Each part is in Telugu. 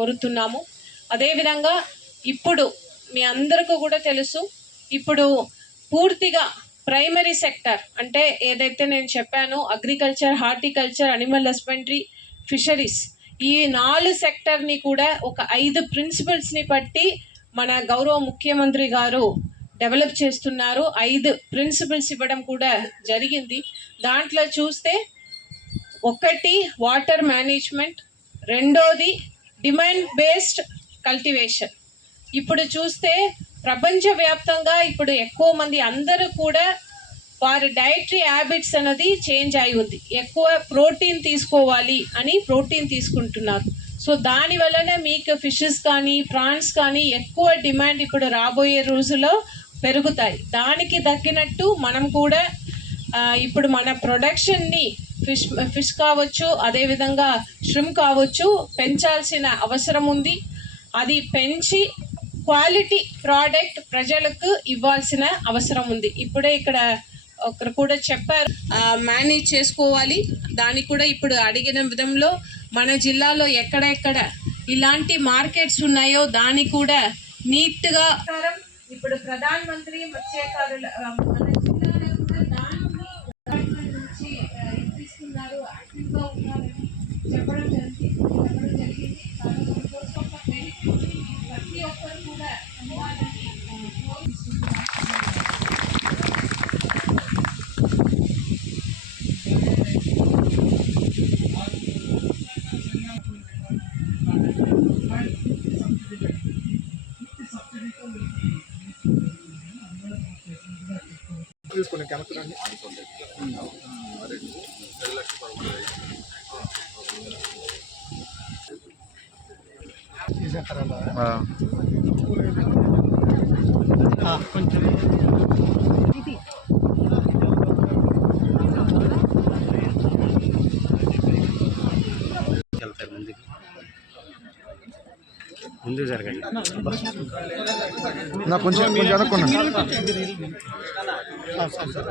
కోరుతున్నాము. అదేవిధంగా ఇప్పుడు మీ అందరికీ కూడా తెలుసు ఇప్పుడు పూర్తిగా ప్రైమరీ సెక్టర్ అంటే ఏదైతే నేను చెప్పానో agriculture horticulture animal husbandry fisheries ఈ నాలుగు సెక్టర్ని కూడా ఒక ఐదు ప్రిన్సిపల్స్ని బట్టి మన గౌరవ ముఖ్యమంత్రి గారు డెవలప్ చేస్తున్నారు. ఐదు ప్రిన్సిపల్స్ ఇవ్వడం కూడా జరిగింది. దాంట్లో చూస్తే ఒకటి వాటర్ మేనేజ్మెంట్ రెండోది డిమాండ్ బేస్డ్ కల్టివేషన్. ఇప్పుడు చూస్తే ప్రపంచవ్యాప్తంగా ఇప్పుడు ఎక్కువ మంది అందరూ కూడా వారి డైటరీ హ్యాబిట్స్ అనేది చేంజ్ అయి ఉంది. ఎక్కువ ప్రోటీన్ తీసుకోవాలి అని ప్రోటీన్ తీసుకుంటున్నారు. సో దాని వలన మీకు ఫిషెస్ కానీ ప్రాన్స్ కానీ ఎక్కువ డిమాండ్ ఇప్పుడు రాబోయే రోజుల్లో పెరుగుతాయి. దానికి తగ్గినట్టు మనం కూడా ఇప్పుడు మన ప్రొడక్షన్ని ఫిష్ ఫిష్ కావచ్చు అదేవిధంగా షిమ్ కావచ్చు పెంచాల్సిన అవసరం ఉంది. అది పెంచి క్వాలిటీ ప్రోడక్ట్ ప్రజలకు ఇవ్వాల్సిన అవసరం ఉంది. ఇప్పుడే ఇక్కడ ఒకరు కూడా చెప్పారు మేనేజ్ చేసుకోవాలి. దానికి కూడా ఇప్పుడు అడిగిన విధంలో మన జిల్లాలో ఎక్కడెక్కడ ఇలాంటి మార్కెట్స్ ఉన్నాయో దాన్ని కూడా నీట్గా ఇప్పుడు ప్రధాన మంత్రి మత్స్యకారుల కొంచెం వెళ్తారు ముందుకు ముందు జరగండి నా కొంచెం కొంచెం అనుకున్నాను సార్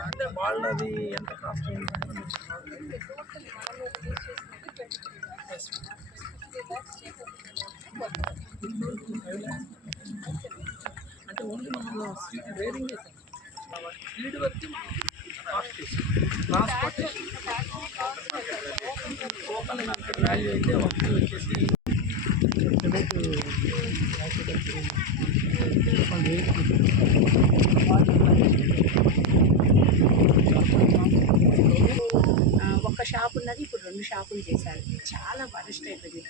అంటే వాళ్ళది ఎంత కాస్ట్ అంటే ఓన్లీ మనం రేడింగ్ స్పీడ్ బట్టి మనం cost transportation local market value అయితే ఒకటి వచ్చేసి ఆ, ఒక్క షాప్ ఉన్నది ఇప్పుడు రెండు షాపులు చేశారు. చాలా వరస్ట్ అయిపోయింది.